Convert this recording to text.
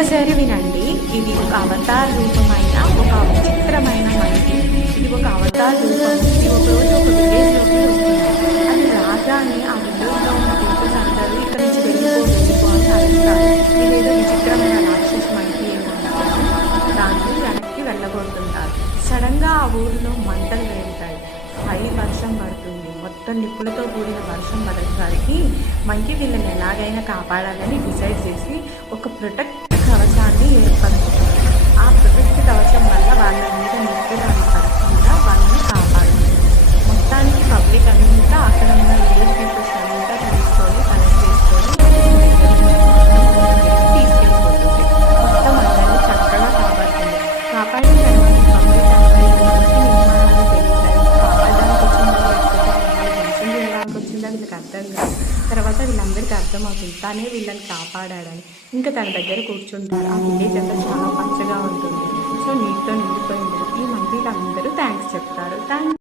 ఒక్కసారి వినండి. ఇది ఒక అవతార రూపమైన ఒక విచిత్రమైన మంకీ. ఇది ఒక అవతార రూపం. ఇది ఒకరోజు ఒక విలేజ్‌లోకి వస్తుంది. అది రాగానే ఆ విలేజ్‌లో ఉన్న పీపుల్స్ అందరూ ఇక్కడి నుంచి వెళ్ళిపో, వెళ్ళిపో అని అరుస్తారు. ఇదేదో విచిత్రమైన రాక్షస మంకీ ఏమో అనుకొని దాన్ని వెనక్కి వెళ్ళగొడుతుంటారు. సడెన్‌గా ఆ ఊరిలో మంటలు రేగుతాయి. వర్షం పడుతుంది. మొత్తం నిప్పులతో కూడిన వర్షం పడేసరికి మంకీ వీళ్ళని ఎలాగైనా కాపాడాలని డిసైడ్ చేసి ఒక ప్రొటెక్ట్ కవచాన్ని ఏర్పరుస్తుంది. ఆ ప్రొటెక్ట్ కవచం వల్ల వాళ్ళ మీద నిప్పులు అవి పడకుండా వాళ్ళని కాపాడుతుంది. మొత్తానికి పబ్లిక్ అంతా అక్కడ ఉన్న విలేజ్ పీపుల్స్ అంతా తీసుకొని కలెక్ట్ చేసుకొని తీసుకెళ్ళిపోతుంది. మొత్తం అందరినీ చక్కగా కాపాడుతుంది. కాపాడిన తర్వాత పబ్లిక్ అంతా నిర్మాణాలు పెరుగుతాయి. కాపాడడానికి వచ్చిందా లేకపోతే మోసం చేయడానికి వచ్చిందా వీళ్ళకి అర్థం కాదు. తర్వాత వీళ్ళందరికీ అర్థమవుతుంది తనే వీళ్ళని కాపాడాడని. ఇంకా తన దగ్గర కూర్చుంటారు. ఆ విలేజ్ అంతా చాలా పచ్చగా ఉంటుంది. సో నీటితో నిండిపోయి ఉంటుంది. ఈ మంకీకి అందరూ థ్యాంక్స్ చెప్తారు.